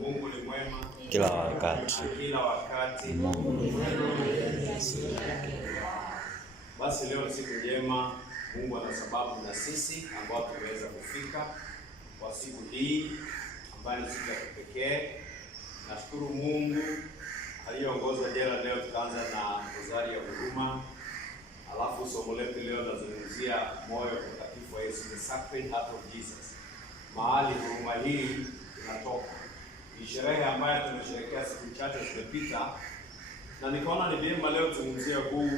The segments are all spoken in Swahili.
Mungu ni mwema kila wakati. Mungu ni mwema. Basi leo ni siku njema. Mungu ana sababu na sisi ambao tumeweza kufika kwa siku hii ambayo ni siku ya kipekee. Nashukuru Mungu aliyeongoza jela leo tukaanza na rozari ya huruma. Alafu somo letu leo nazungumzia moyo mtakatifu wa Yesu, the Sacred Heart of Jesus. Mahali huruma hii inatoka. Ni sherehe ambayo tumesherehekea siku chache zilizopita, na nikaona ni vyema leo tuzungumzie huu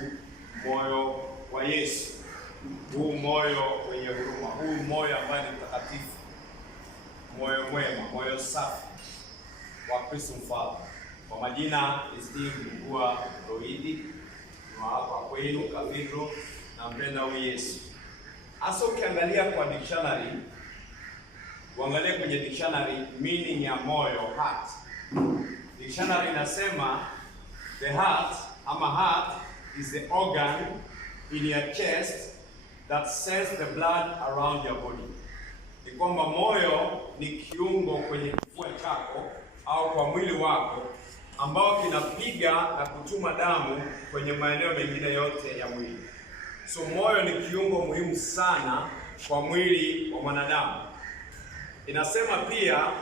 moyo wa Yesu, huu moyo wenye huruma, huu moyo ambaye ni mtakatifu, moyo mwema, moyo safi wa Kristo Mfalme. Kwa majina ni Steve Mkua Rohidi, ni hapa kwenu Cathedral, na mpenda huyu Yesu. Hasa ukiangalia kwa dictionary, uangalie kwenye dictionary meaning ya moyo, heart. Dictionary inasema the heart ama heart is the organ in your chest that sends the blood around your body. Ni kwamba moyo ni kiungo kwenye kifua chako au kwa mwili wako ambao kinapiga na kutuma damu kwenye maeneo mengine yote ya mwili. So moyo ni kiungo muhimu sana kwa mwili wa mwanadamu. Inasema pia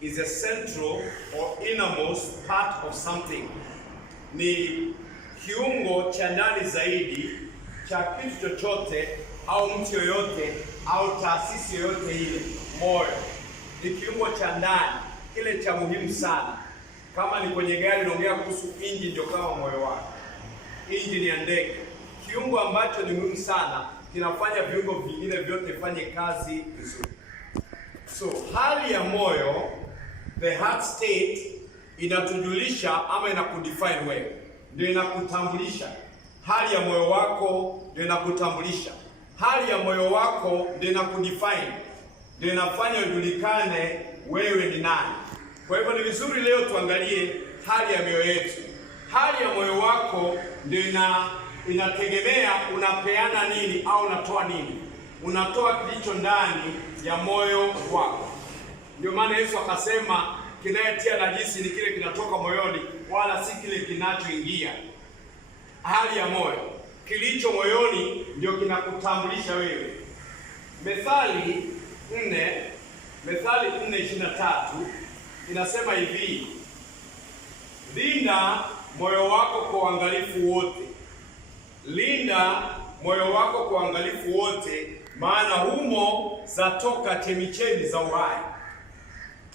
is a central or innermost part of something. Ni kiungo cha ndani zaidi cha kitu chochote au mtu yoyote au taasisi yoyote ile. Moyo ni kiungo cha ndani, kile cha muhimu sana. Kama ni kwenye gari naongea kuhusu engine, ndio kama moyo wako. Engine ya ndege, kiungo ambacho ni muhimu sana, kinafanya viungo vingine vyote fanye kazi vizuri. So hali ya moyo, the heart state, inatujulisha ama inakudefine wewe, ndio inakutambulisha. Hali ya moyo wako ndio inakutambulisha. Hali ya moyo wako ndio inakudefine, ndio inafanya ujulikane wewe ni nani. Kwa hivyo ni vizuri leo tuangalie hali ya mioyo yetu. Hali ya moyo wako ndio inategemea unapeana nini au unatoa nini. Unatoa kilicho ndani ya moyo wako. Ndio maana Yesu akasema kinayetia najisi ni kile kinatoka moyoni, wala si kile kinachoingia. Hali ya moyo, kilicho moyoni ndio kinakutambulisha wewe. Methali 4:23 inasema hivi: linda moyo wako kwa uangalifu wote. Linda moyo wako kwa uangalifu wote, maana humo zatoka chemichemi za uhai.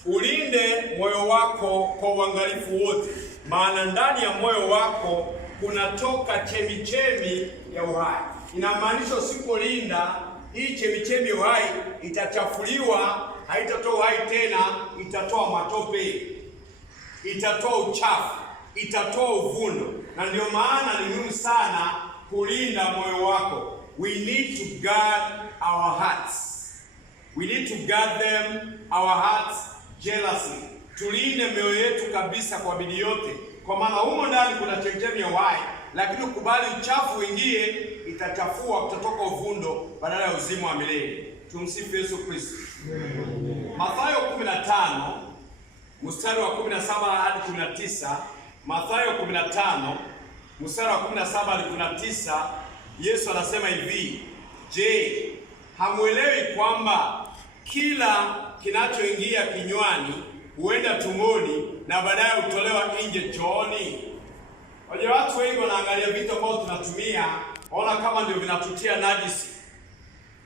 Ulinde moyo wako kwa uangalifu wote, maana ndani ya moyo wako kunatoka chemichemi ya uhai. Inamaanisha usipolinda hii chemichemi ya uhai itachafuliwa, haitatoa uhai tena, itatoa matope, itatoa uchafu, itatoa uvundo. Na ndio maana ni muhimu sana kulinda moyo wako. We need to guard our hearts. We need to guard them, our hearts, jealously. Tulinde mioyo yetu kabisa kwa bidii yote, kwa maana humo ndani kuna chemchemi ya uhai. Lakini ukubali uchafu uingie, itachafua, utatoka uvundo badala ya uzima wa milele. Tumsifu Yesu Kristo. Mathayo 15 mstari wa 17 hadi 19. Mathayo 15 mstari wa 17 hadi 19, Yesu anasema hivi: je, hamuelewi kwamba kila kinachoingia kinywani huenda tumboni na baadaye hutolewa nje chooni? Wajua, watu wengi wanaangalia vitu ambavyo tunatumia, waona kama ndio vinatutia najisi.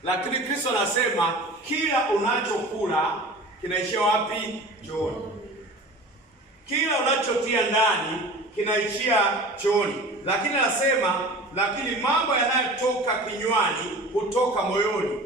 Lakini Kristo anasema kila unachokula kinaishia wapi? Chooni. Kila unachotia ndani kinaishia chooni. Lakini anasema lakini mambo yanayotoka kinywani hutoka moyoni.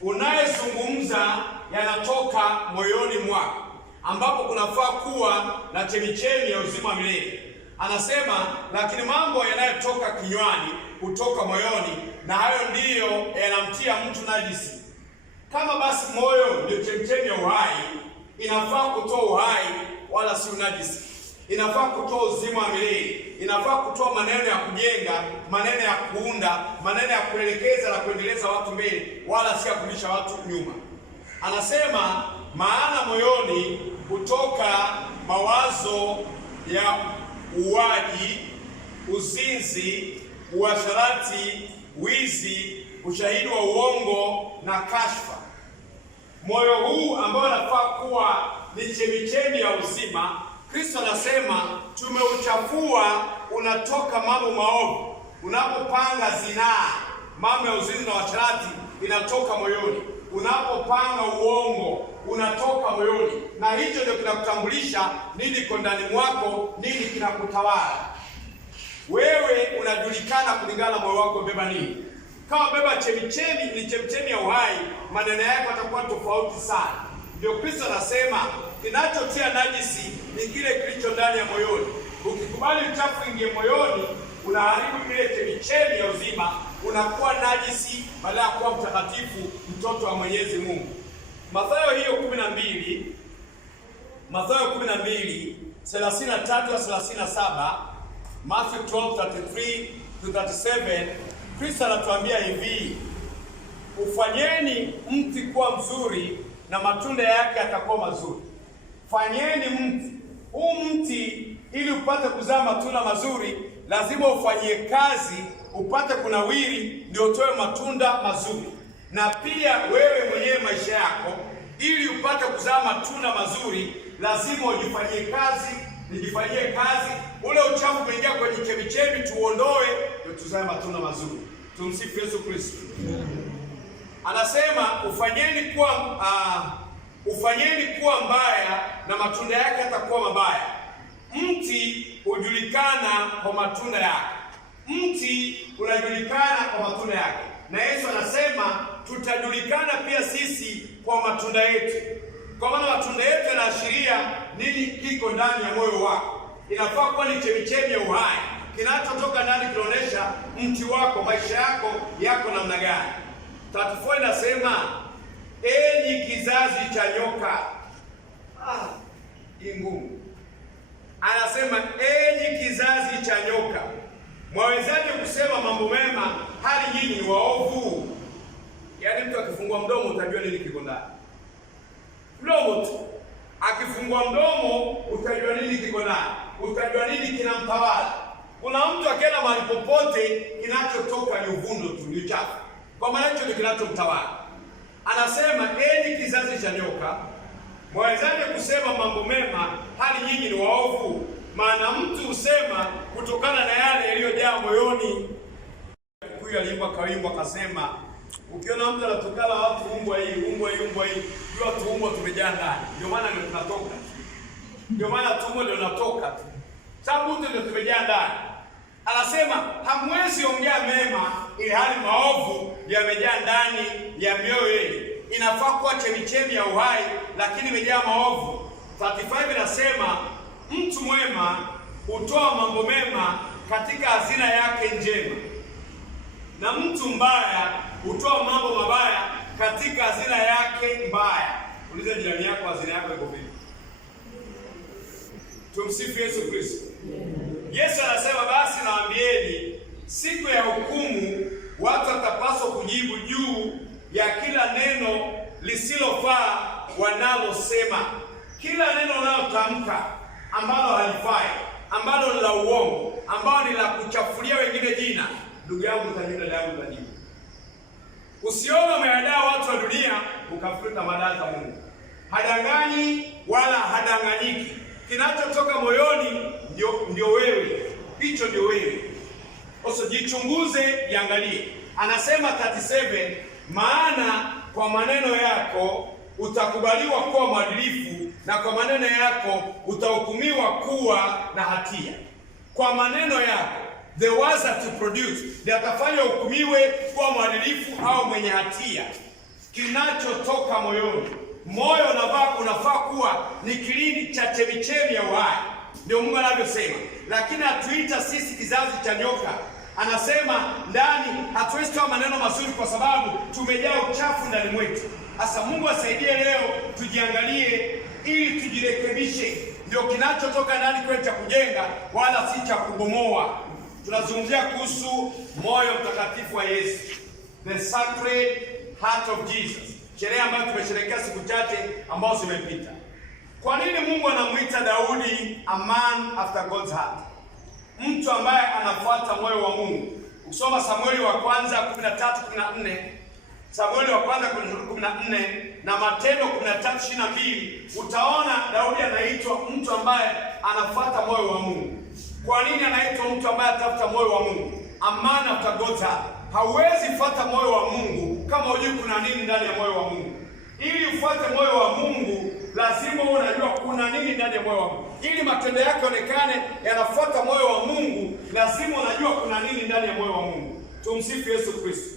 Unayezungumza yanatoka moyoni mwako, ambapo kunafaa kuwa na chemichemi ya uzima milele. Anasema lakini mambo yanayotoka kinywani hutoka moyoni, na hayo ndiyo yanamtia mtu najisi. Kama basi moyo ndio chemchemi ya uhai, inafaa kutoa uhai wala si unajisi. Inafaa kutoa uzima wa milele. Inafaa kutoa maneno ya kujenga, maneno ya kuunda, maneno ya kuelekeza na kuendeleza watu mbele, wala si ya kurudisha watu nyuma. Anasema maana moyoni hutoka mawazo ya uwaji, uzinzi, uasherati, wizi, ushahidi wa uongo na kashfa. Moyo huu ambao unafaa kuwa ni chemichemi ya uzima, Kristo anasema tumeuchafua, unatoka mambo maovu. Unapopanga zinaa, mambo ya uzinzi na uasherati, inatoka moyoni. Unapopanga uongo, unatoka moyoni. Na hicho ndio kinakutambulisha nini kiko ndani mwako, nini kinakutawala. Wewe unajulikana kulingana na moyo wako beba nini. Kama beba chemichemi, ni chemichemi ya uhai, maneno yako yatakuwa tofauti sana. Ndio Kristo anasema kinachotia najisi ni kile kilicho ndani ya moyoni. Ukikubali uchafu ingie moyoni, unaharibu kile chemichemi ya uzima, unakuwa najisi badala ya kuwa mtakatifu, mtoto wa Mwenyezi Mungu. Mathayo hiyo 12, Mathayo 12:33-37, Matthew 12:33-37, Kristo anatuambia hivi: ufanyeni mti kuwa mzuri na matunda yake yatakuwa mazuri. Fanyeni mti. Huu mti ili upate kuzaa matunda mazuri, lazima ufanyie kazi, upate kunawiri, ndio utoe matunda mazuri. Na pia wewe mwenyewe maisha yako, ili upate kuzaa matunda mazuri, lazima ujifanyie kazi, nijifanyie kazi. Ule uchafu umeingia kwenye chemichemi, tuondoe, ndio tuzae matunda mazuri. Tumsifu Yesu Kristo. Anasema ufanyeni kuwa mbaya na matunda yake yatakuwa mabaya. Mti hujulikana kwa matunda yake. Mti unajulikana kwa matunda yake. Na Yesu anasema tutajulikana pia sisi kwa matunda yetu. Kwa maana matunda yetu yanaashiria nini kiko ndani ya moyo wako. Inafaa kuwa ni chemichemi ya uhai. Kinachotoka ndani kinaonyesha mti wako, maisha yako namna gani. 34 inasema enyi kizazi cha nyoka. Ngumu. Anasema enyi kizazi cha nyoka, mwawezaje kusema mambo mema hali nyinyi ni waovu? Yaani mtu akifungua mdomo utajua nini kiko ndani. Mdomo tu. Akifungua mdomo utajua nini kiko ndani. Utajua nini kinamtawala. Kuna mtu akienda mahali popote, kinachotoka ni uvundo tu, ni uchafu. Kwa maana hicho ndio kinachomtawala. Anasema enyi kizazi cha nyoka, mwawezaje kusema mambo mema hali nyinyi ni waovu? Maana mtu husema kutokana na yale yaliyojaa moyoni. Huyu aliimba kawimbo akasema, ukiona mtu anatukana watu umbwa hii, jua tuumbwa tumejaa ndani. Ndio maana ndio tunatoka. Ndio maana tumbo ndio tunatoka. Sababu ndio tumejaa ndani. Anasema hamwezi ongea mema ili hali maovu yamejaa ndani ya mioyo yenu. Inafaa kuwa chemichemi ya uhai, lakini imejaa maovu. 35 inasema mtu mwema hutoa mambo mema katika hazina yake njema, na mtu mbaya hutoa mambo mabaya katika hazina yake mbaya. Uliza jirani yako, hazina yako iko vipi? Tumsifu Yesu Kristo. Yesu anasema basi nawaambieni, siku ya hukumu watu watapaswa kujibu juu ya kila neno lisilofaa wanalosema. Kila neno unalotamka ambalo halifai, ambalo ni la uongo, ambalo ni la kuchafulia wengine jina, ndugu yangu utajibu, dada yangu utajibu. Usione umehadaa watu wa dunia ukafuta madaa za Mungu. Hadanganyi wala hadanganyiki. Kinachotoka moyoni ndio wewe. Hicho ndio wewe. Jichunguze, jiangalie. Anasema 37, maana kwa maneno yako utakubaliwa kuwa mwadilifu, na kwa maneno yako utahukumiwa kuwa na hatia. Kwa maneno yako, the words that you produce, ndio atafanya hukumiwe kuwa mwadilifu au mwenye hatia. Kinachotoka moyoni. Moyo unafaa kuwa ni kilindi cha chemichemi ya uhai, ndio Mungu anavyosema. Lakini atuita sisi kizazi cha nyoka. Anasema ndani hatuwezi toa maneno mazuri kwa sababu tumejaa uchafu ndani mwetu. Sasa Mungu asaidie leo tujiangalie ili tujirekebishe. Ndio kinachotoka ndani kwetu cha kujenga wala si cha kubomoa. Tunazungumzia kuhusu moyo mtakatifu wa Yesu, the sacred heart of Jesus, sherehe ambayo tumesherehekea siku chache ambazo zimepita. Kwa nini Mungu anamuita Daudi a man after God's heart, mtu ambaye anafuata moyo wa Mungu? Ukisoma Samueli wa kwanza 13:14, Samueli wa kwanza 14 na Matendo 13:22, utaona Daudi anaitwa mtu ambaye anafuata moyo wa Mungu. Kwa nini anaitwa mtu ambaye atafuta moyo wa Mungu? A man after God's heart. Hauwezi fuata moyo wa Mungu kama hujui kuna nini ndani ya moyo wa Mungu. Ili ufuate moyo wa Mungu, lazima uwe unajua kuna nini ndani ya moyo wa Mungu. Ili matendo yake yaonekane yanafuata moyo wa Mungu, lazima unajua kuna nini ndani ya moyo wa Mungu. Tumsifu Yesu Kristo.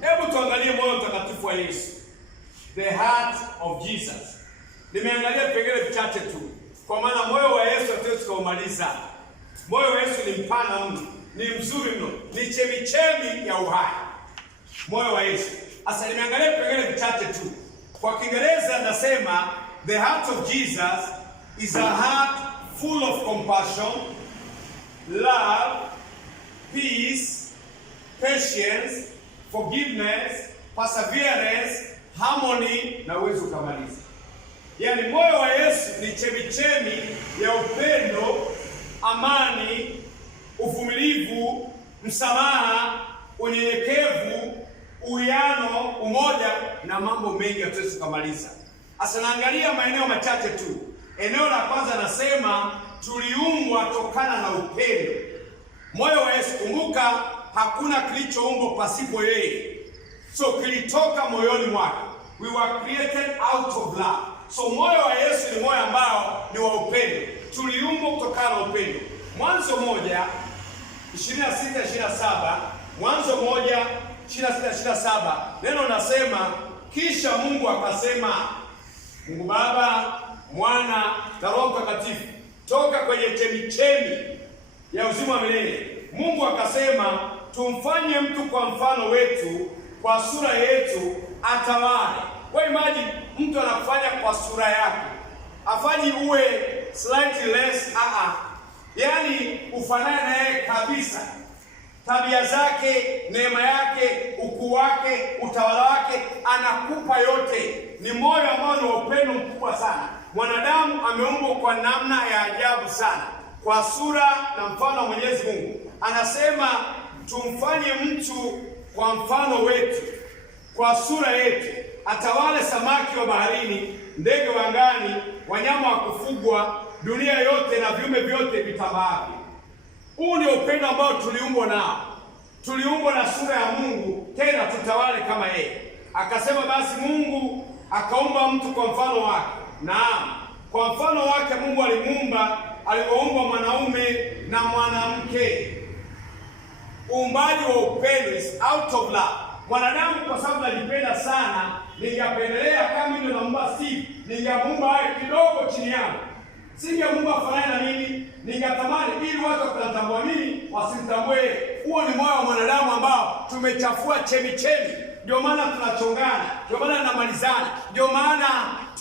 Hebu tuangalie moyo mtakatifu wa Yesu, the heart of Jesus. Nimeangalia vipengele vichache tu, kwa maana moyo wa Yesu hatuwezi kuumaliza. Moyo wa Yesu ni mpana mno, ni mzuri mno, ni chemichemi ya uhai. Moyo wa Yesu. Sasa nimeangalia vipengele vichache tu. Kwa Kiingereza nasema the heart of Jesus is a heart full of compassion, love, peace, patience, forgiveness, perseverance, harmony na uwezo kamaliza. Yaani moyo wa Yesu ni chemichemi ya upendo, amani, uvumilivu, msamaha, unyenyekevu, uwiano, umoja na mambo mengi hatuwezi kumaliza. Asa naangalia maeneo machache tu. Eneo la kwanza nasema tuliumbwa tokana na upendo. Moyo wa Yesu, kumbuka hakuna kilichoumbwa pasipo yeye. So kilitoka moyoni mwake. We were created out of love. So moyo wa Yesu ni moyo ambao ni wa upendo. Tuliumbwa kutokana na upendo. Mwanzo 1:26-27, Mwanzo 1:26-27, neno nasema kisha Mungu akasema, Mungu Baba, Mwana na Roho Mtakatifu, toka kwenye chemichemi ya uzima wa milele. Mungu akasema tumfanye mtu kwa mfano wetu, kwa sura yetu atawale. Kwa imagine mtu anafanya kwa sura yake. Afanyi uwe slightly less, yaani ufanane naye kabisa. Tabia zake, neema yake, ukuu wake, utawala wake, anakupa yote. Ni moyo ambao ni upendo mkubwa sana. Mwanadamu ameumbwa kwa namna ya ajabu sana, kwa sura na mfano wa Mwenyezi Mungu. Anasema tumfanye mtu kwa mfano wetu, kwa sura yetu, atawale samaki wa baharini, ndege wa angani, wanyama wa kufugwa, dunia yote na viumbe vyote vitambaavyo. Huu ni upendo ambao tuliumbwa nao. Tuliumbwa na sura ya Mungu, tena tutawale kama yeye. Akasema basi Mungu akaumba mtu kwa mfano wake. Naam, kwa mfano wake Mungu alimuumba, aliwaumba mwanaume na mwanamke. Uumbaji wa upendo is out of love. Mwanadamu kwa sababu najipenda sana, ningependelea kama ndio namuumba Steve, ningemuumba awe kidogo chini yangu. Singemuumba afanane na mimi, ningetamani ili watu wakanitambua mimi, wasinitambue. Huo ni moyo wa mwanadamu ambao tumechafua chemichemi. Ndio maana tunachongana, ndio maana tunamalizana, ndio maana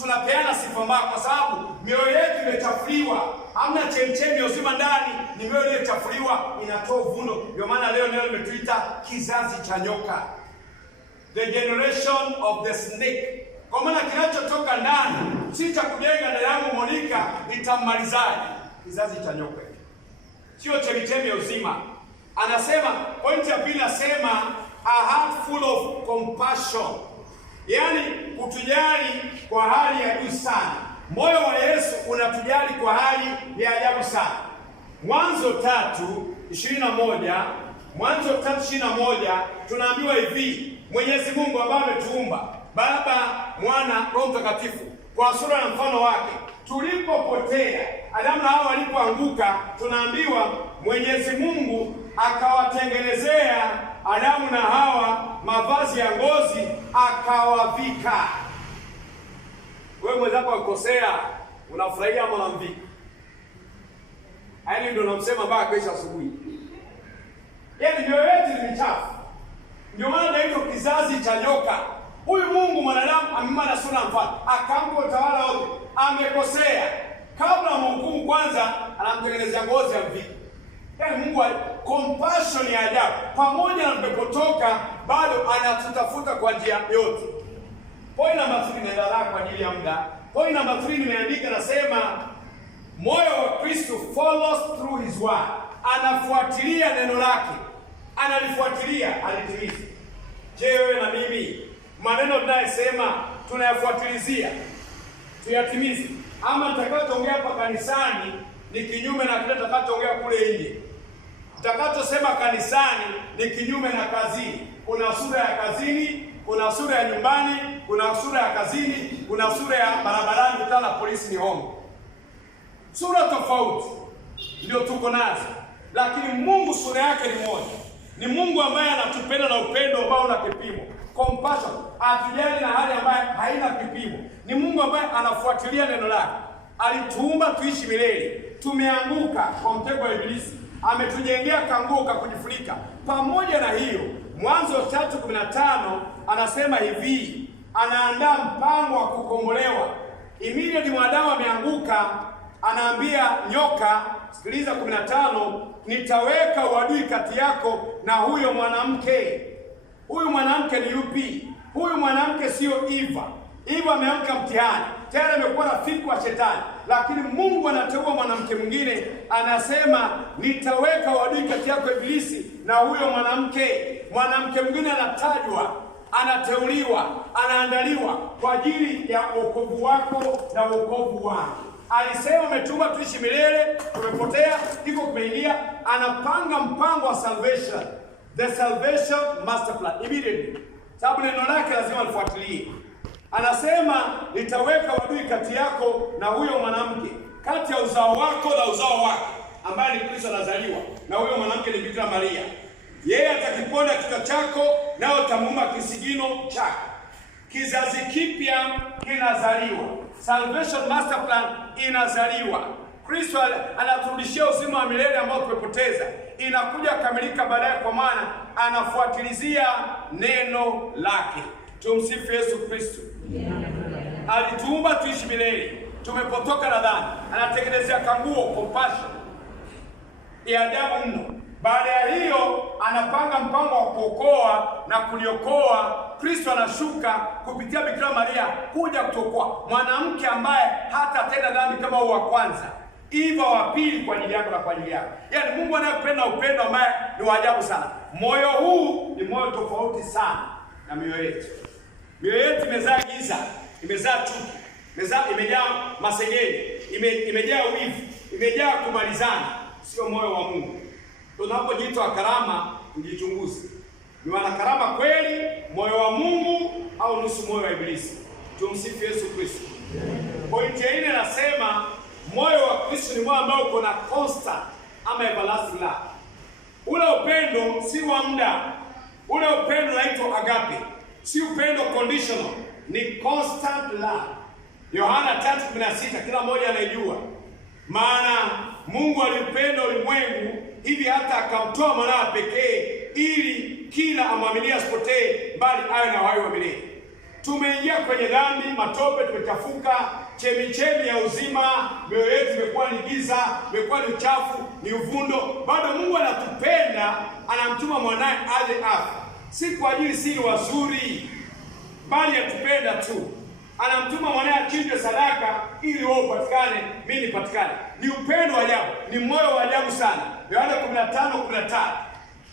tunapeana sifa mbaya, kwa sababu mioyo yetu imechafuliwa. Hamna chemichemi ya uzima ndani, ni mioyo iliyochafuliwa, inatoa uvundo. Ndio maana leo nimetuita kizazi cha nyoka, the generation of the snake. Kwa maana kinachotoka ndani si cha kujenga. Dada yangu Monica, nitamalizaje? Kizazi cha nyoka, sio chemichemi ya uzima. Anasema pointi ya pili, anasema a heart full of compassion, yaani kutujali kwa hali ya juu sana. Moyo wa Yesu unatujali kwa hali ya ajabu sana. Mwanzo 3:21, Mwanzo 3:21 tunaambiwa hivi, Mwenyezi Mungu ambaye ametuumba Baba, Mwana, Roho Mtakatifu kwa sura na mfano wake. Tulipopotea, Adamu na Hawa walipoanguka, tunaambiwa Mwenyezi Mungu akawatengenezea Adamu na Hawa mavazi ya ngozi akawavika. Wewe mwenzako akikosea unafurahia ama unamvika? Yaani ndio unamsema mpaka kesho asubuhi. Yaani ndio yetu ni michafu. Ndio maana ndio kizazi cha nyoka. Huyu Mungu mwanadamu amemana sura mfano, akampa utawala wote, amekosea. Kabla mhukumu kwanza anamtengenezea ngozi ya mvika. Yaani Mungu compassion ya ajabu. Pamoja na tumepotoka bado anatutafuta kwa njia yote. Point namba 3 naenda kwa ajili ya muda. Point namba 3 nimeandika nasema moyo wa Kristo follows through his word. Anafuatilia neno lake. Analifuatilia, alitimiza. Je, wewe na mimi maneno tunayosema tunayafuatilizia? Tuyatimize? Ama nitakachoongea hapa kanisani ni kinyume na kile nitakachoongea kule nje? Nitakachosema kanisani ni kinyume na kazini. Kuna sura ya kazini, kuna sura ya nyumbani, kuna sura ya kazini, kuna sura ya barabarani, kutana na polisi ni hongo. Sura tofauti ndio tuko nazo, lakini Mungu sura yake ni moja. Ni Mungu ambaye anatupenda na upendo ambao una kipimo. Compassion, atujali na hali ambayo haina kipimo. Ni Mungu ambaye anafuatilia neno lake. Alituumba tuishi milele. Tumeanguka kwa mtego wa Ibilisi. Ametujengea kanguo ka kujifunika. Pamoja na hiyo, Mwanzo 3:15 anasema hivi, anaandaa mpango wa kukombolewa. Immediately mwanadamu ameanguka, anaambia nyoka, sikiliza 15, nitaweka uadui kati yako na huyo mwanamke. Huyu mwanamke ni yupi? Huyu mwanamke sio Eva. Eva ameamka mtihani, tayari amekuwa rafiki wa shetani, lakini Mungu anateua mwanamke mwingine, anasema nitaweka uadui kati yako Ibilisi na huyo mwanamke. Mwanamke mwingine anatajwa, anateuliwa, anaandaliwa kwa ajili ya wokovu wako na wokovu wangu. Alisema umetuma tuishi milele, tumepotea, kifo kimeingia. Anapanga mpango wa salvation, the salvation master plan immediately. Sababu neno lake lazima lifuatilie. Anasema nitaweka uadui kati yako na huyo mwanamke, kati ya uzao wako na uzao wake, ambaye ni Kristo anazaliwa, na huyo mwanamke ni Bikira Maria. Yeye atakiponda kichwa chako, nao utamuuma kisigino chako. Kizazi kipya kinazaliwa. Salvation master plan inazaliwa. Kristo anaturudishia uzima wa milele ambao tumepoteza. Inakuja kamilika baadaye, kwa maana anafuatilizia neno lake. Tumsifu Yesu Kristo. Alituumba tuishi milele. Tumepotoka na dhambi. Anatengenezea kanguo, compassion ya ajabu mno. Baada ya hiyo anapanga mpango wa kuokoa na kuliokoa. Kristo anashuka kupitia Bikira Maria kuja kutokoa mwanamke ambaye hata tena dhambi kama huo wa kwanza, Eva wa pili kwa ajili yako na kwa ajili yako. Yaani Mungu anayependa upendo ambaye ni wa ajabu sana. Moyo huu ni moyo tofauti sana na mioyo yetu. Mioyo yetu imezaa giza, imezaa chuki, imejaa masengenyo, imejaa wivu, imejaa kumalizana. Sio moyo wa Mungu. Tunapojiita karama, tujichunguze. Ni wana karama kweli, moyo wa Mungu au nusu moyo wa Ibilisi? Tumsifu Yesu Kristo. Pointi ya 4 nasema moyo wa Kristo ni moyo ambao uko na constant ama everlasting love. Ule upendo si wa muda. Ule upendo unaitwa agape. Si upendo conditional, ni constant love. Yohana 3:16 kila mmoja anajua. Maana Mungu alipenda ulimwengu hivi hata akamtoa mwanawe pekee, ili kila amwaminie asipotee bali awe na uhai wa milele. Tumeingia kwenye dhambi, matope, tumechafuka, chemichemi ya uzima, mioyo yetu imekuwa ni giza, imekuwa ni uchafu, ni uvundo. Bado Mungu anatupenda, anamtuma mwanae aje afe. Si kwa ajili si wazuri, bali atupenda tu. Anamtuma mwanae achinjwe sadaka ili wewe upatikane, mimi nipatikane. Ni upendo wa ajabu, ni moyo wa ajabu sana. Yohana 15:15.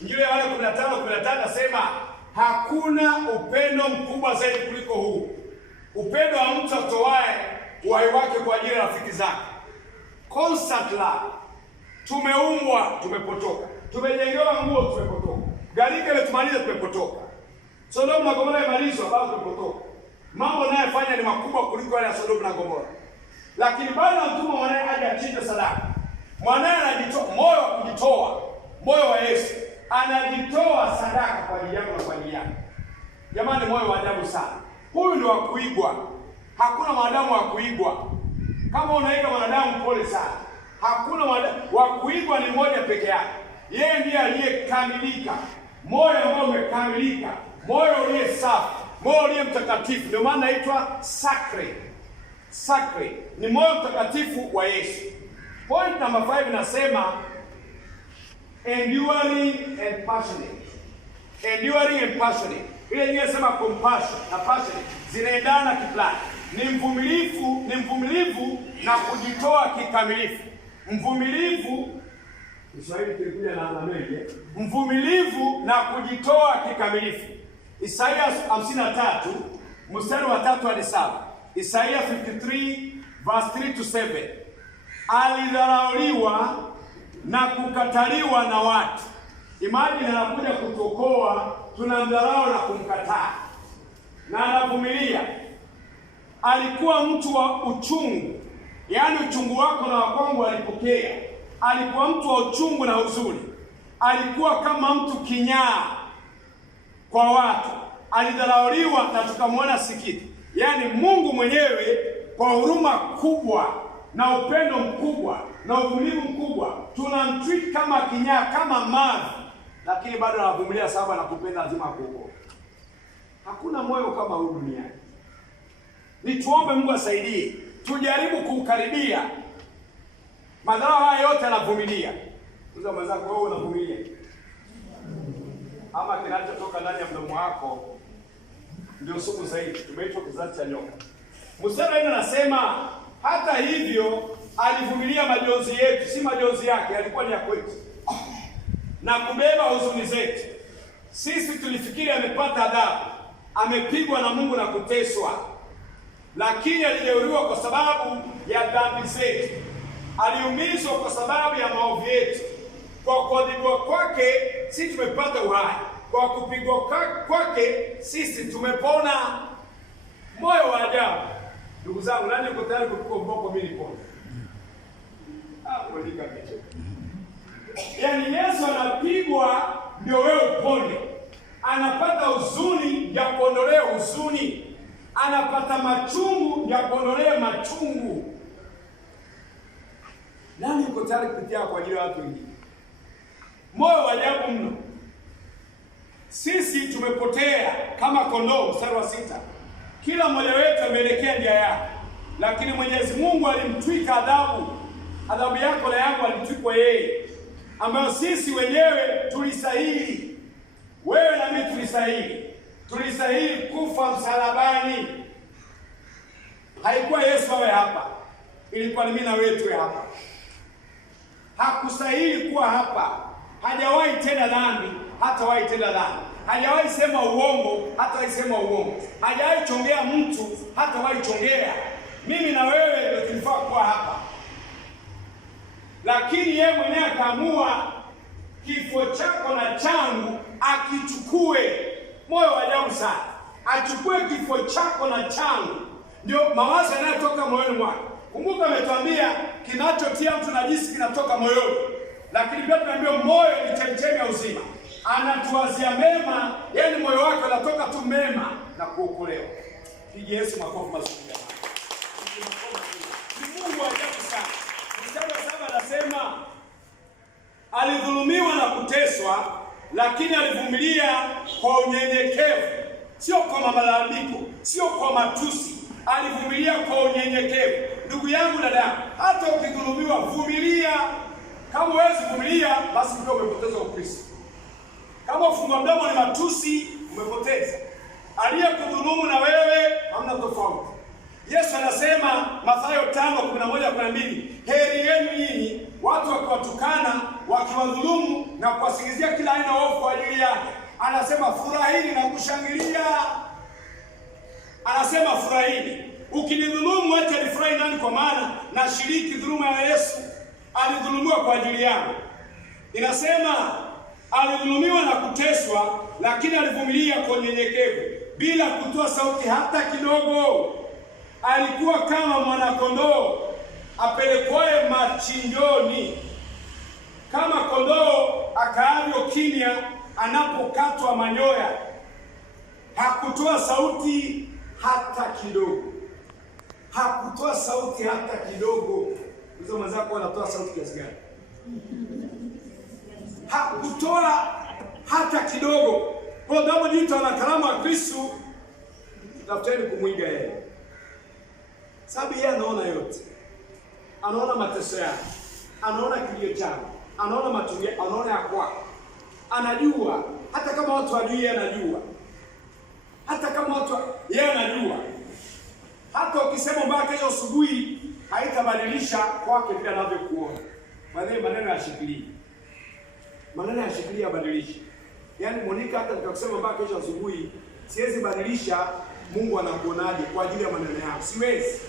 Injili ya Yohana 15:15 nasema hakuna upendo mkubwa zaidi kuliko huu, upendo wa mtu atoaye uhai wake kwa ajili ya rafiki zake. Constant love. Tumeumbwa, tumepotoka. Tumejengewa nguo, tumepotoka. Gharika imetumaliza, tumepotoka. Sodoma na Gomora imalizwa bado tulipotoka. Mambo anayofanya ni makubwa kuliko yale ya Sodoma na Gomora. Lakini bado anatuma mwanae aje achinje sadaka. Mwanae anajitoa, moyo wa kujitoa, moyo wa Yesu. Anajitoa sadaka kwa ajili yako na kwa ajili yako. Jamani, moyo wa ajabu sana. Huyu ndio wa kuigwa. Hakuna mwanadamu wa kuigwa. Kama unaiga mwanadamu, pole sana. Hakuna mwanadamu wa kuigwa, ni mmoja peke yake. Yeye ndiye aliyekamilika. Moyo ambao umekamilika, moyo ulio safi, moyo ulio mtakatifu. Ndio maana inaitwa sacred. Sacred ni moyo mtakatifu wa Yesu. Point number 5 inasema enduring and passionate. Enduring and passionate. Ile nyingine inasema compassion na passionate zinaendana kiplani. Ni mvumilivu na kujitoa kikamilifu. Mvumilivu, Kiswahili kilikuja na mengi. Mvumilivu na kujitoa kikamilifu. Isaya 53 mstari wa 3 hadi 7. Isaya 53 verse 3 to 7. Alidharauliwa na kukataliwa na watu. Imagine anakuja kutuokoa, tunamdharau na kumkataa. Na anavumilia. Alikuwa mtu wa uchungu. Yaani uchungu wako na wakwangu alipokea. Alikuwa mtu wa uchungu na huzuni. Alikuwa kama mtu kinyaa kwa watu. Alidharauliwa na tukamwona sikiti. Yaani Mungu mwenyewe kwa huruma kubwa na upendo mkubwa na uvumilivu mkubwa tunamtreat kama kinyaa, kama mavi, lakini bado anavumilia sababu anakupenda, lazima akuokoe. Hakuna moyo kama huu duniani. Nituombe Mungu asaidie. Tujaribu kukaribia. Madhara haya yote anavumilia. Uza mwenzako, wewe unavumilia? Ama kinachotoka ndani ya mdomo wako ndio sumu zaidi. Tumeitwa kizazi cha nyoka. Mstari anasema hata hivyo alivumilia majonzi yetu, si majonzi yake, yalikuwa ni ya kwetu. Na kubeba huzuni zetu. Sisi tulifikiri amepata adhabu, amepigwa na Mungu na kuteswa. Lakini alijeruhiwa kwa sababu ya dhambi zetu. Aliumizwa kwa sababu ya maovu yetu. Kwa kuadhibiwa kwake sisi tumepata uhai. Kwa kupigwa kwake sisi tumepona. Moyo wa ajabu. Ndugu zangu, nani yuko tayari kupigwa mboko mimi nipone? Hapo ni kabisa. Yaani Yesu anapigwa ndio wewe upone. Anapata huzuni ya kuondolea huzuni. Anapata machungu ya kuondolea machungu. Nani yuko tayari kupitia kwa ajili ya watu wengine? Moyo wa ajabu mno. Sisi tumepotea kama kondoo, mstari wa 6. Kila mmoja wetu ameelekea njia yake. Lakini Mwenyezi Mungu alimtwika adhabu. Adhabu yako na yangu alitwikwa yeye, ambayo sisi wenyewe tulistahili. Wewe na mimi tulistahili. Tulistahili kufa msalabani. Haikuwa Yesu awe hapa. Ilikuwa ni mimi na wewe tuwe hapa. Hakustahili kuwa hapa. Hajawahi tenda dhambi, hatawahi tenda dhambi. Hajawahi sema uongo, hatawahi sema uongo. Hajawahi chongea mtu, hatawahi chongea. Mimi na wewe ndio tulifaa kuwa hapa. Lakini yeye mwenyewe akaamua kifo chako na changu akichukue. Moyo wa ajabu sana. Achukue kifo chako na changu. Ndio mawazo yanayotoka moyoni mwako. Kumbuka ametuambia kinachotia mtu najisi kinatoka moyoni. Lakini pia tunaambiwa moyo ni chemchemi ya uzima. Anatuwazia mema, yaani moyo wake unatoka tu mema na kuokolewa. Pigie Yesu makofi mazuri jamani. Ni Mungu wa ajabu sana. Mstari wa 7 anasema alidhulumiwa na kuteswa, lakini alivumilia kwa unyenyekevu. Sio kwa malalamiko, sio kwa matusi. Alivumilia kwa unyenyekevu. Ndugu yangu, dada, hata ukidhulumiwa vumilia. Kama huwezi kuvumilia, basi ndio umepoteza Ukristo. Kama ufunga mdomo ni matusi, umepoteza. Aliyekudhulumu na wewe hamna tofauti. Yesu anasema Mathayo 5:11-12, heri yenu nyinyi watu wakiwatukana, wakiwadhulumu na kuwasingizia kila aina ya ovu kwa ajili yake. Anasema furahini na kushangilia. Anasema furahini. Ukinidhulumu acha nifurahi nani, kwa maana nashiriki dhuluma ya Yesu. Alidhulumiwa kwa ajili yangu. Inasema alidhulumiwa na kuteswa, lakini alivumilia kwa unyenyekevu bila kutoa sauti hata kidogo. Alikuwa kama mwanakondoo apelekwaye machinjoni, kama kondoo akaavyo kimya anapokatwa manyoya. Hakutoa sauti hata kidogo. Hakutoa sauti hata kidogo. Hizo mwenzako wanatoa sauti kiasi gani? Hakutoa hata kidogo. Kwa sababu jitu ana karama ya Kristo, tafuteni kumwiga yeye. Sababu yeye anaona yote. Anaona mateso yake. Anaona kilio chake. Anaona machungu, anaona ya kwako. Anajua hata kama watu hawajui, yeye anajua. Hata kama watu yeye anajua. Hata ukisema mbaya kesho asubuhi haitabadilisha kwake vile anavyokuona. Maneno yashikilie. Maneno yashikilie yabadilishe. Yaani Monica, hata nikakusema mbaya kesho asubuhi siwezi badilisha Mungu anakuonaje kwa ajili ya maneno yako. Siwezi.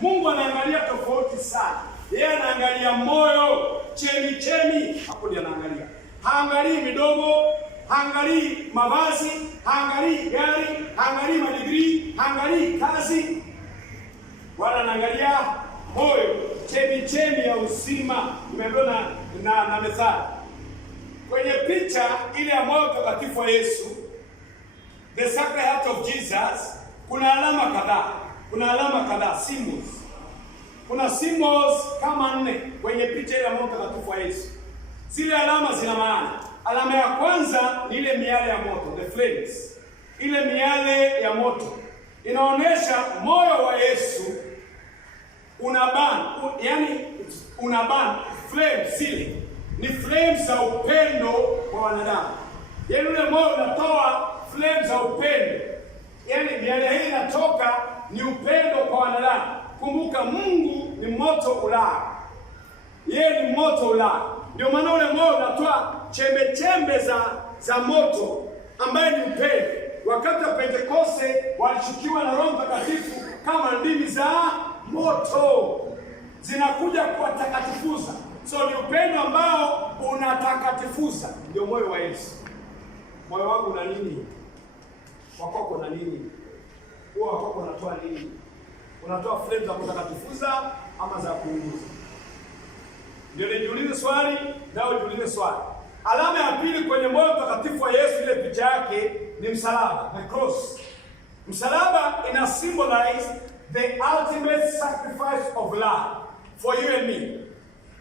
Mungu anaangalia tofauti sana. Yeye anaangalia moyo, chemi. Hapo ndiye anaangalia. Haangalii midomo, haangalii mavazi, haangalii gari, haangalii madigrii, haangalii kazi. Bwana anaangalia moyo, chemi ya uzima. Nimeona na methali. Kwenye picha ile ya moyo mtakatifu wa Yesu, the Sacred Heart of Jesus, kuna alama kadhaa, symbols. Kuna symbols kama 4 kwenye picha ile ya moyo mtakatifu wa Yesu. Zile alama zina maana. Alama ya kwanza ni ile miale ya moto, the flames. Ile miale ya moto inaonyesha moyo wa Yesu unaban flames. Zile ni flames za upendo kwa wanadamu. Yaani ule moyo unatoa flames za upendo. Yaani miale hii inatoka ni upendo kwa wanadamu. Kumbuka Mungu ni moto ulao. Yeye ni moto ulao. Ndio maana ule moyo unatoa chembe za moto ambaye ni upendo. Wakati wa Pentekoste walishukiwa na Roho Mtakatifu kama ndimi za moto. Zinakuja kuwatakatifuza. So ni upendo ambao unatakatifuza. Ndio moyo wa Yesu. Moyo wangu una nini? Wako una nini? Huo wako unatoa nini? Unatoa flame za kutakatifuza ama za kuunguza? Ndio nijiulize swali, nao nijiulize swali. Alama ya pili kwenye moyo mtakatifu wa Yesu, ile picha yake ni msalaba, the cross. Msalaba ina symbolize the ultimate sacrifice of love for you and me.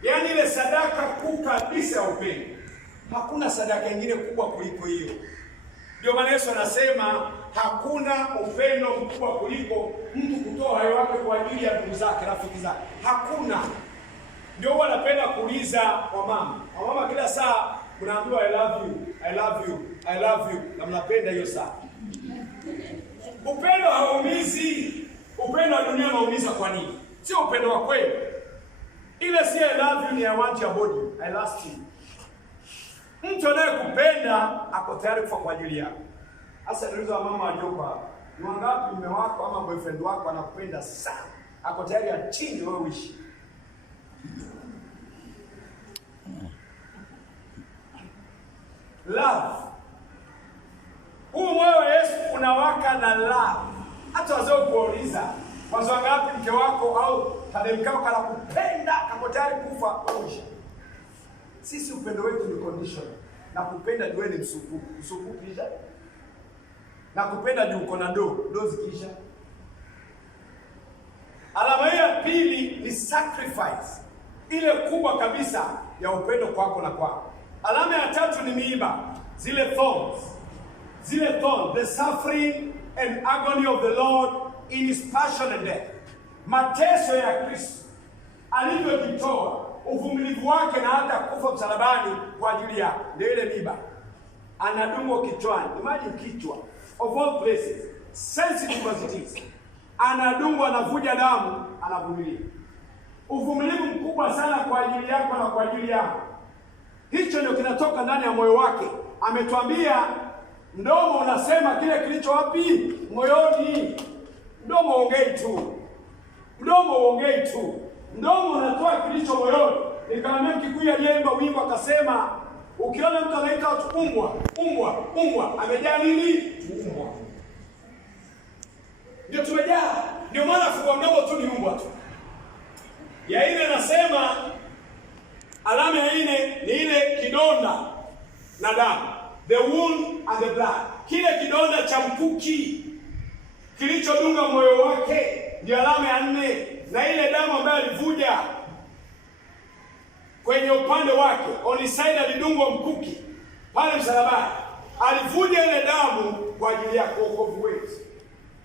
Yaani ile sadaka kuu kabisa ya upendo. Hakuna sadaka nyingine kubwa kuliko hiyo. Ndio maana Yesu anasema hakuna upendo mkubwa kuliko mtu kutoa uhai wake kwa ajili ya ndugu zake, rafiki zake. Hakuna. Ndio huwa napenda kuuliza wamama. Wamama kila saa mnaambiwa I love you. Na mnapenda hiyo saa. Upendo hauumizi. Upendo wa dunia unaumiza kwa nini? Sio upendo wa kweli. Ile si I love you ni I want your body. I lust you. Mtu anayekupenda ako tayari kufa kwa ajili yako. Sasa niuliza mama wajopa, ni wangapi mume wako ama boyfriend wako anakupenda sana? Ako tayari achinje wewe uishi. Love. Huu moyo wa Yesu unawaka na love. Hata wazee kuuliza, wazo wangapi mke wako au kademkao kanakupenda, kako tayari kufa wewe uishi. Sisi upendo wetu ni condition. Na kupenda juu ni msukupu kisha. Na kupenda juu uko na do zikisha. Alama ya pili ni sacrifice. Ile kubwa kabisa ya upendo kwako na kwako. Alama ya tatu ni miiba. Zile thorns, the suffering and agony of the Lord in his passion and death. Mateso ya Kristo alivyojitoa, uvumilivu wake na hata kufa msalabani kwa ajili yako. Ndio ile miiba. Anadungwa kichwani. Imagine kichwa of all places, sensitive as it is. Anadungwa, anavuja damu, anavumilia. Uvumilivu mkubwa sana kwa ajili yako na kwa ajili yako. Hicho ndio kinatoka ndani ya moyo wake. Ametuambia mdomo unasema kile kilicho wapi? Moyoni. Mdomo ongei tu. Mdomo unatoa kilicho moyoni. Nikamwambia Mkikuyu aliyeimba wimbo akasema Ukiona mtu anaita watu umbwa, amejaa nini? Umbwa. Ndio tumejaa. Ndio maana fumbo ndogo tu ni umbwa tu. Ya nne nasema alama ya nne ni ile kidonda na damu. The wound and the blood. Kile kidonda cha mkuki kilichodunga moyo wake ndio alama ya nne, na ile damu ambayo alivuja kwenye upande wake, on side alidungwa mkuki pale msalabani, alivuja ile damu kwa ajili yako, wokovu wetu.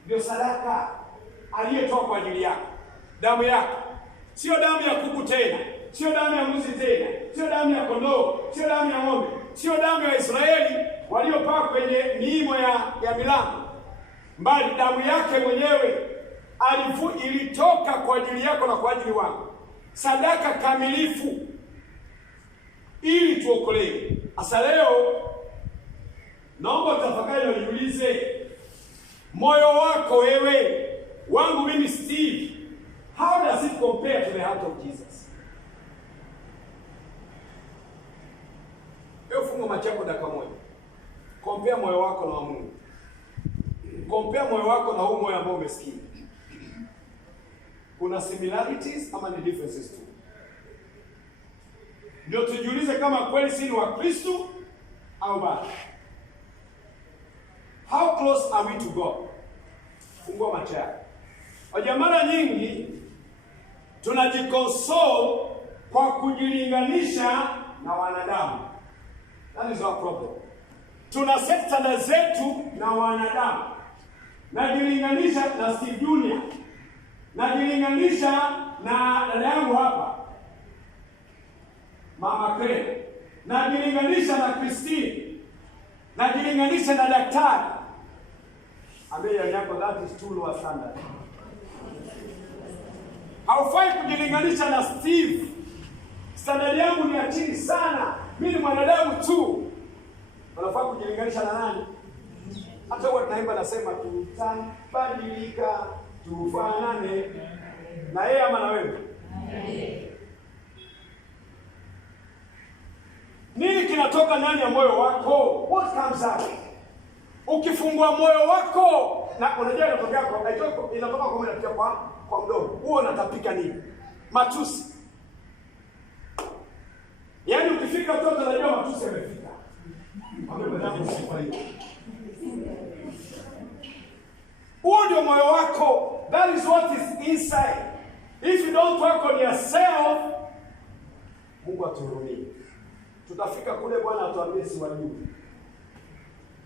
Ndio sadaka aliyetoa kwa ajili yako, damu yako. Sio damu ya kuku tena, sio damu ya mbuzi tena, sio damu ya kondoo, sio damu ya ng'ombe, sio damu ya Israeli waliopaa kwenye miimo ya milango, mbali damu yake mwenyewe ilitoka kwa ajili yako na kwa ajili wangu, sadaka kamilifu ili tuokolewe. Asa leo naomba tafakari na niulize, moyo wako wewe, wangu mimi Steve, how does it compare to the heart of Jesus? Wewe funga macho yako dakika moja. Compare moyo wako na wa Mungu. Compare moyo wako na huu moyo ambao umesikia. Kuna similarities ama ni differences tu? Ndio tujiulize kama kweli sisi ni wa Kristo au bado. How close are we to God? Fungua macho yako. Kwa mara nyingi tunajikonsole kwa kujilinganisha na wanadamu. That is our problem. Tuna set standards zetu na wanadamu. Najilinganisha na Steve Junior. Najilinganisha na dada yangu hapa, Mama Claire. Najilinganisha na Christine. Najilinganisha na daktari. Ambia yako, that is too low a standard. Haufai kujilinganisha na Steve. Standard yangu ni ya chini sana. Mimi ni mwanadamu tu. Unafaa kujilinganisha na nani? Hata huwa tunaimba nasema tutabadilika tufanane na yeye ama na wewe. Nini kinatoka ndani ya moyo wako? What comes out? Ukifungua moyo wako na unajua inatoka kwa inatoka kwa moyo kwa mdomo. Huo unatapika nini? Matusi. Yaani ukifika mtoto unajua matusi yamefika. Huo ndio moyo wako. That is what is inside. If you don't work on yourself, Mungu atuhurumie. Tutafika kule Bwana atuambie si wajue.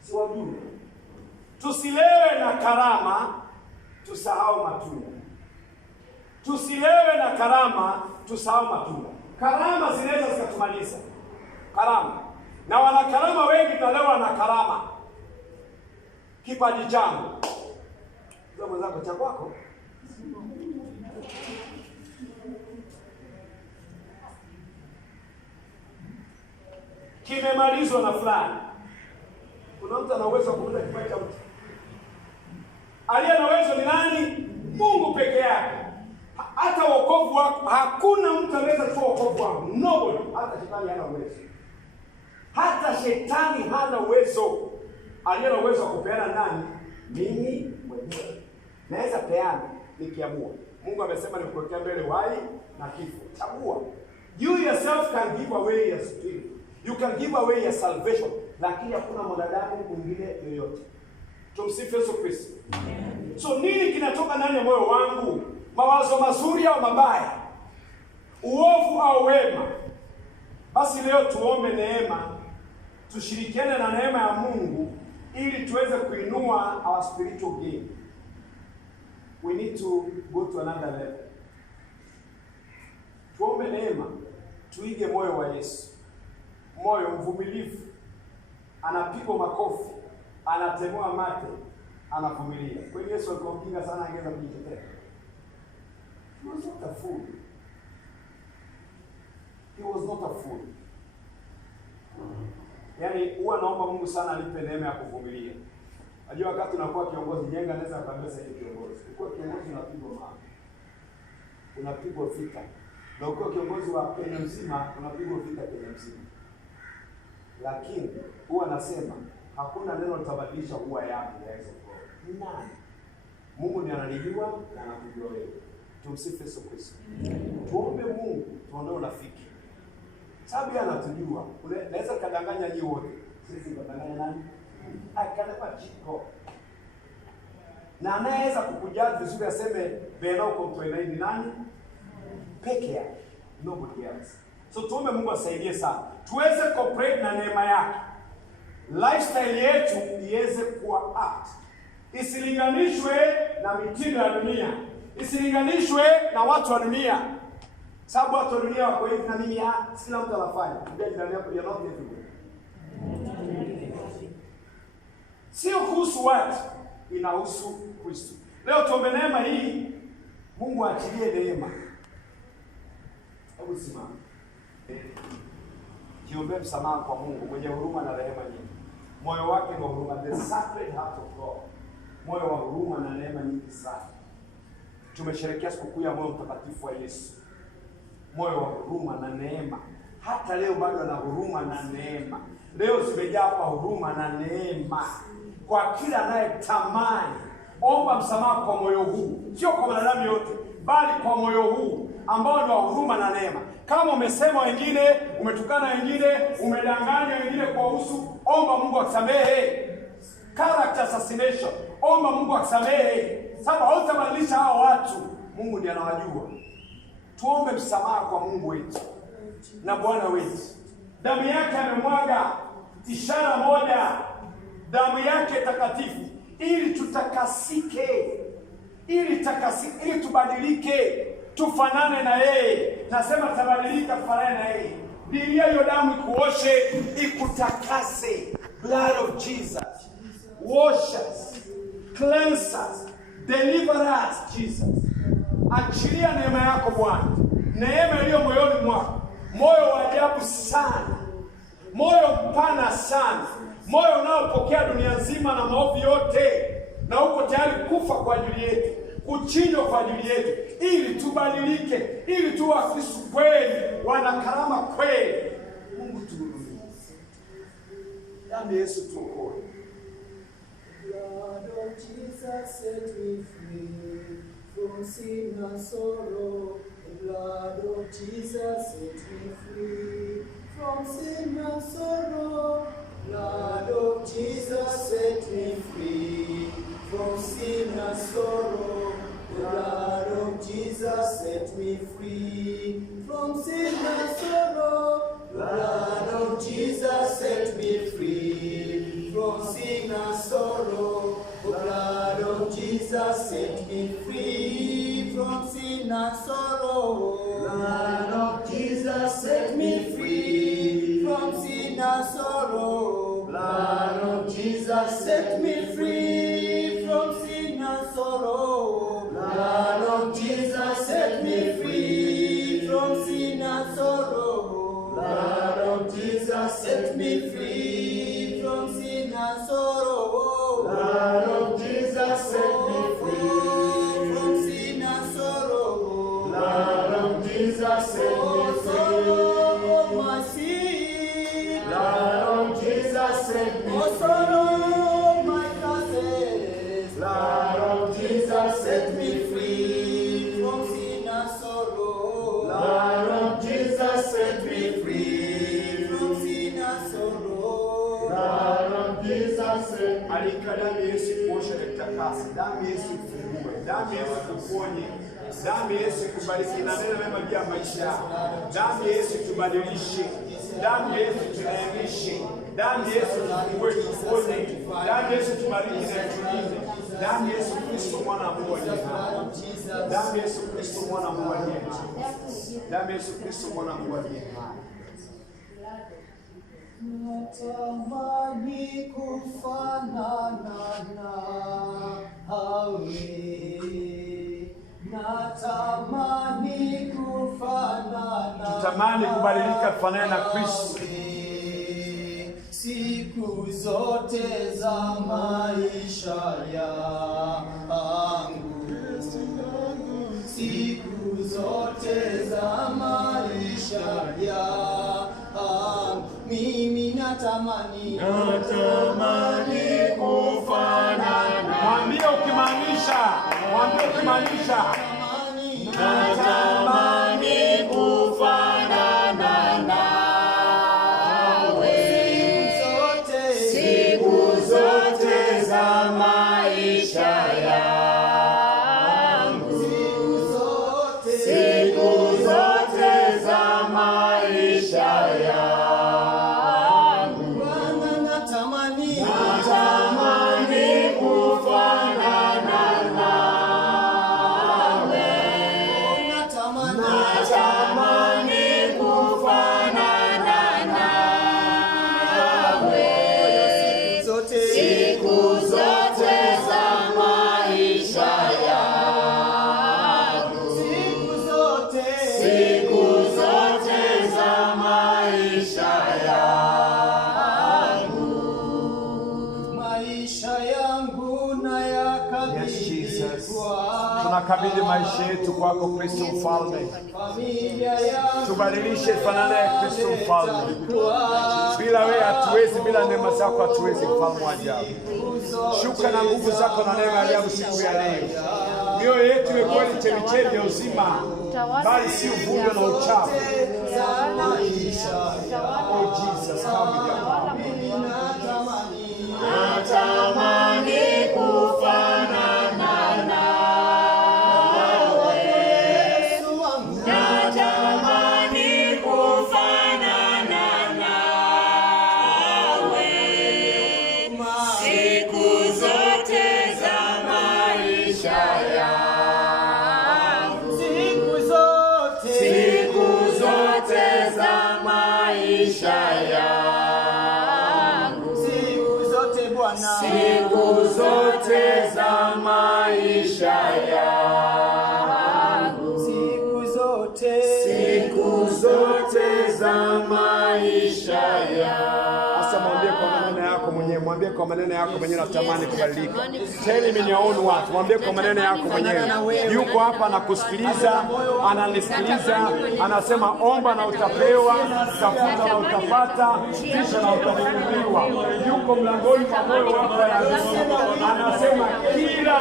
Si wajue. Tusilewe na karama, tusahau matunda. Tusilewe na karama, tusahau matunda. Karama zinaweza zikatumaliza. Karama. Na wana karama wengi tunalewa na karama. Kipaji changu. Ndio mwenzako cha kwako. Kimemalizwa na fulani. Kuna mtu ana uwezo wa kuuza kipaji cha mtu. Aliye na uwezo ni nani? Mungu peke yake. Hata wokovu wako, hakuna mtu anaweza kutoa wokovu wako. Nobody. Hata shetani hana uwezo. Hata shetani hana uwezo. Aliye na uwezo wa kupeana nani? Mimi mwenyewe. Naweza peana nikiamua. Mungu amesema nikuwekea mbele uhai na kifo. Chagua. You yourself can give away your spirit. You can give away your salvation. Lakini hakuna mwanadamu mwingine yoyote. Tumsifu Yesu Kristo. So nini kinatoka ndani ya moyo wangu? Mawazo mazuri au mabaya? Uovu au wema? Basi leo tuombe neema. Tushirikiane na neema ya Mungu ili tuweze kuinua our spiritual game. We need to go to another level. Tuombe neema, tuige moyo wa Yesu. Moyo mvumilivu, anapigwa makofi, anatemua mate, anavumilia. Kwa hiyo Yesu alikuwa mjinga sana, angeweza kujitetea. He was not a fool. He was not a fool. Yaani huwa naomba Mungu sana anipe neema ya kuvumilia. Unajua wakati unakuwa kiongozi, jenga anaweza kuambia sasa kiongozi. Ukiwa kiongozi unapigwa mawe. Unapigwa vita. Na ukiwa kiongozi wa Kenya mzima unapigwa vita Kenya mzima. lakini huwa nasema hakuna neno litabadilisha huwa yako. Ni nani? Mungu ndiye analijua na anakujua wewe. Tumsifu Yesu Kristo. Tuombe Mungu tuondoe unafiki. Sababu yeye anatujua. Unaweza kadanganya nyinyi wote. Sisi kadanganya nani? Akadama chiko. Na anaweza kukujaji vizuri aseme beno kumtoa ni nani? Peke yake. Nobody else. So tuombe Mungu asaidie sana. Tuweze cooperate na neema yake. Lifestyle yetu iweze kuwa act. Isilinganishwe na mitindo ya dunia. Isilinganishwe na watu wa dunia. Sababu watu wa dunia wako hivi na mimi kila mtu anafanya. Ndio ndani yako ya not everywhere. Sio kuhusu watu, inahusu Kristo. Leo tuombe neema hii, Mungu aachilie neema. Hebu simama. Jiombe msamaha kwa Mungu mwenye huruma na rehema nyingi. Moyo wake ni huruma, the sacred heart of God. Moyo wa huruma na neema nyingi sana. Tumesherehekea sikukuu ya moyo mtakatifu wa Yesu. Moyo wa huruma na neema. Hata leo bado ana huruma na neema. Leo zimejaa hapa huruma na neema. Kwa kila anayetamani, omba msamaha kwa moyo huu. Sio kwa wanadamu yote, bali kwa moyo huu ambao ni wa huruma na neema. Kama umesema wengine, umetukana wengine, umedanganya wengine kwa usu, omba Mungu akusamehe. Character assassination, omba Mungu akusamehe. Sababu hautabadilisha hao watu. Mungu ndiye anawajua. Tuombe msamaha kwa Mungu wetu na Bwana wetu. Damu yake amemwaga, ishara moja, damu yake takatifu, ili tutakasike, ili tubadilike, tufanane na yeye. Nasema tabadilika, tufanane na yeye. Ndiyo hiyo damu ikuoshe, ikutakase. Blood of Jesus. Wash us, cleanse us, deliver us, Jesus. Achilia neema yako Bwana. Neema iliyo moyoni mwako. Moyo wa ajabu sana. Moyo mpana sana. Moyo unaopokea dunia nzima na maovu yote. Na uko tayari kufa kwa ajili yetu, kuchinjwa kwa ajili yetu, ili tubadilike, ili tuwe Wakristo kweli, wana karama kweli. Mungu tuhurumie. Damu ya Yesu tuokoe. Blood of Jesus set me free from sin and sorrow. The blood of Jesus set me free from sin and sorrow. Blood of Jesus set me free from sin and sorrow. The blood of Jesus set me free from sin and sorrow. Blood of Jesus set me free from sin and sorrow. The blood of Jesus set me free from sin and sorrow. Blood of Jesus set me free from sin and sorrow. Blood of Jesus set me free from sin and sorrow. Blood of Jesus set me free from sin and sorrow. Blood of Jesus set me free from sin and sorrow. Blood of Jesus set me free from sin and sorrow. Blood of Jesus set me free from my sin. Blood of Jesus set me free. Sorrow my causes. Blood of Jesus set me free from sin and sorrow. Blood of Jesus set me free from sin and sorrow. Blood of Jesus set me free. Alika damu Yesu kuosha na kutakasa. Damu Yesu kufungue. Damu Yesu kuponye. Damu Yesu kubariki na neno mema juu ya maisha. Damu Yesu tubadilishe. Damu Yesu tunaemishe. Damu Yesu tufungue tuponye. Damu Yesu tubariki na tulinde. Damu Yesu Kristo mwana wa Mungu aliye hai. Damu Yesu Kristo mwana wa Mungu aliye hai. Damu Yesu Kristo mwana wa Mungu aliye hai. Natamani kufanana nawe. Natamani kufanana. Tutamani kubadilika tufanane na Kristo. Siku zote za maisha yangu. Siku zote za maisha yangu. Mimi natamani kufanana. Mwambie ukimaanisha, mwambie ukimaanisha. Natamani kufanana nawe siku zote za maisha yangu, siku zote za maisha yangu. Bwana natamani kufanana nawe, natamani kufanana nawe siku zote za maisha yangu, siku zote za maisha yangu. Maisha yangu na yakabidhi kwako. Tunakabidhi maisha yetu kwako Kristo Mfalme. Tubadilishe fanana ya Kristo Mfalme. Bila wewe hatuwezi, bila neema zako hatuwezi, Mfalme wa ajabu. Shuka na nguvu zako na neema ya ajabu siku ya leo. Mioyo yetu iwe kweli chemichemi ya uzima, bali si uvundo na uchafu. Oh Jesus, come with your power. Natamani kufanana nawe, natamani kufanana nawe siku zote za maisha yangu, siku zote za maisha yangu, siku zote Bwana, siku zote za maisha yangu, siku zote za maisha yangu. Sasa mwambie kwa maneno yako mwenyewe, mwambie kwa maneno yako mwenyewe natamani kubadilika. Tell him in your own words. Mwambie kwa maneno yako mwenyewe. Yuko hapa anakusikiliza, ananisikiliza, anasema omba na utapewa, tafuta na utapata, kisha na utafunguliwa. Yuko mlangoni mwa moyo wako, anasema kila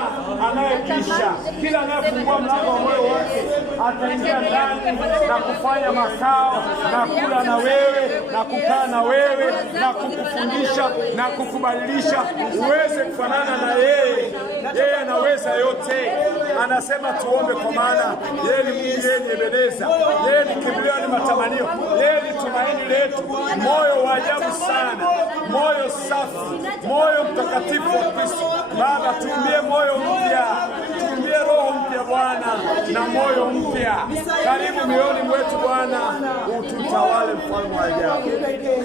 anayekisha, kila anayefungua mlango wa moyo wake ataingia ndani na kufanya makao na kula na wewe na kukaa na wewe na kukufundisha na kukubadilisha uweze kufanana na yeye. Yeye anaweza yote. Anasema tuombe, kwa maana yeye ni Mungu, yeye ni Ebeneza, yeye ni kimbilio, ni matamanio, yeye ni tumaini letu. Moyo wa ajabu sana, moyo safi, moyo mtakatifu wa Kristo. Baba, tuumbie moyo mpya, tuumbie roho mpya Bwana, na moyo mpya. Karibu mioyoni mwetu Bwana, ututawale Mfalme wa ajabu.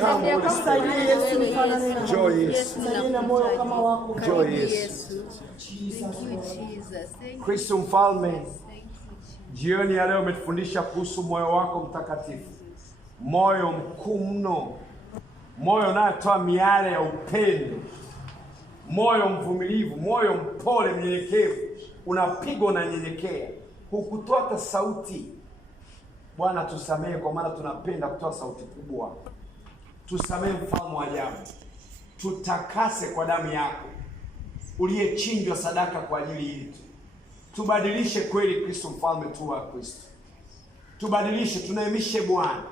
Come Holy Spirit. Joy Yesu. Joy Yesu. Kristo Mfalme, jioni ya leo umetufundisha kuhusu moyo wako mtakatifu, moyo mkuu mno, moyo unayotoa miale ya upendo, moyo mvumilivu, moyo mpole, mnyenyekevu, unapigwa na nyenyekea, hukutoa hata sauti. Bwana tusamehe, kwa maana tunapenda kutoa sauti kubwa. Tusamehe Mfalme wa ajabu, tutakase kwa damu yako uliyechinjwa sadaka kwa ajili yetu. Tubadilishe kweli Kristo Mfalme tu wa Kristo. Tubadilishe, tunaimishe Bwana.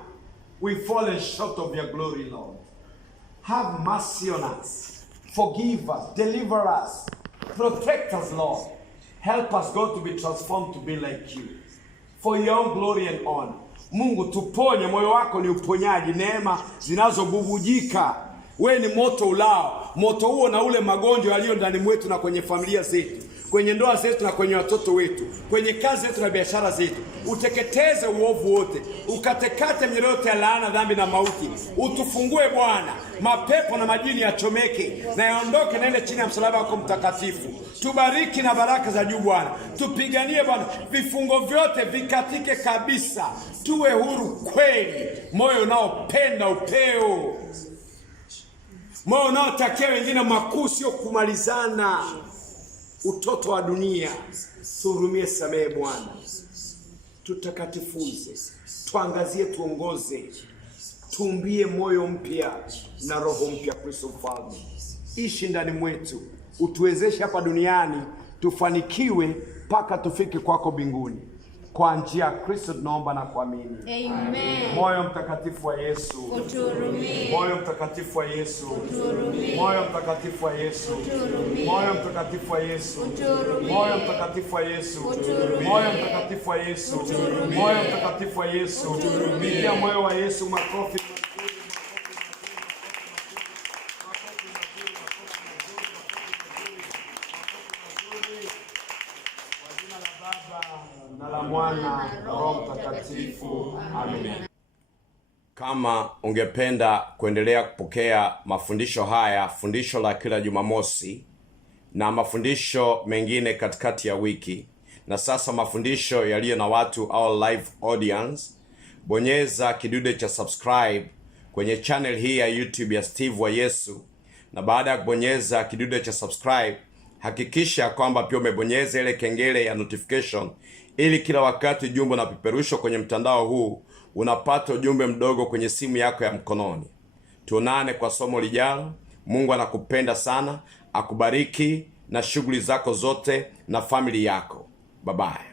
We fallen short of your glory, Lord. Have mercy on us. Forgive us, deliver us, protect us, Lord. Help us, God, to be transformed to be like you, for your own glory and honor. Mungu tuponye, moyo wako ni uponyaji, neema zinazobubujika. We ni moto ulao, moto huo na ule magonjwa yaliyo ndani mwetu na kwenye familia zetu, kwenye ndoa zetu na kwenye watoto wetu, kwenye kazi zetu na biashara zetu. Uteketeze uovu wote, ukatekate mioyo yote ya laana, dhambi na mauti. Utufungue Bwana, mapepo na majini yachomeke na yaondoke, naende chini ya msalaba wako mtakatifu. Tubariki na baraka za juu Bwana, tupiganie Bwana, vifungo vyote vikatike kabisa, tuwe huru kweli, moyo unaopenda upeo, moyo unaotakia wengine makuu, sio kumalizana utoto wa dunia. Tuhurumie, samehe Bwana, tutakatifuze, tuangazie, tuongoze. tuumbie moyo mpya na roho mpya. Kristo Mfalme, ishi ndani mwetu, utuwezeshe hapa duniani tufanikiwe mpaka tufike kwako mbinguni. Kwa njia ya Kristo tunaomba na kuamini. Amen. Moyo mtakatifu wa Yesu, utuhurumie. Moyo mtakatifu wa Yesu, utuhurumie. Moyo mtakatifu wa Yesu, utuhurumie. Moyo mtakatifu wa Yesu, utuhurumie. Moyo mtakatifu wa Yesu, utuhurumie. Moyo mtakatifu wa Yesu, utuhurumie. Moyo mtakatifu wa Yesu, utuhurumie. Moyo wa Yesu, makofi. Na la Mwana na Roho Mtakatifu. Amen. Kama ungependa kuendelea kupokea mafundisho haya, fundisho la kila Jumamosi na mafundisho mengine katikati ya wiki, na sasa mafundisho yaliyo na watu au live audience, bonyeza kidude cha subscribe kwenye channel hii ya YouTube ya Steve wa Yesu. Na baada ya kubonyeza kidude cha subscribe, hakikisha kwamba pia umebonyeza ile kengele ya notification, ili kila wakati ujumbe unapeperushwa kwenye mtandao huu unapata ujumbe mdogo kwenye simu yako ya mkononi. Tuonane kwa somo lijalo. Mungu anakupenda sana, akubariki na shughuli zako zote na family yako. Bye bye.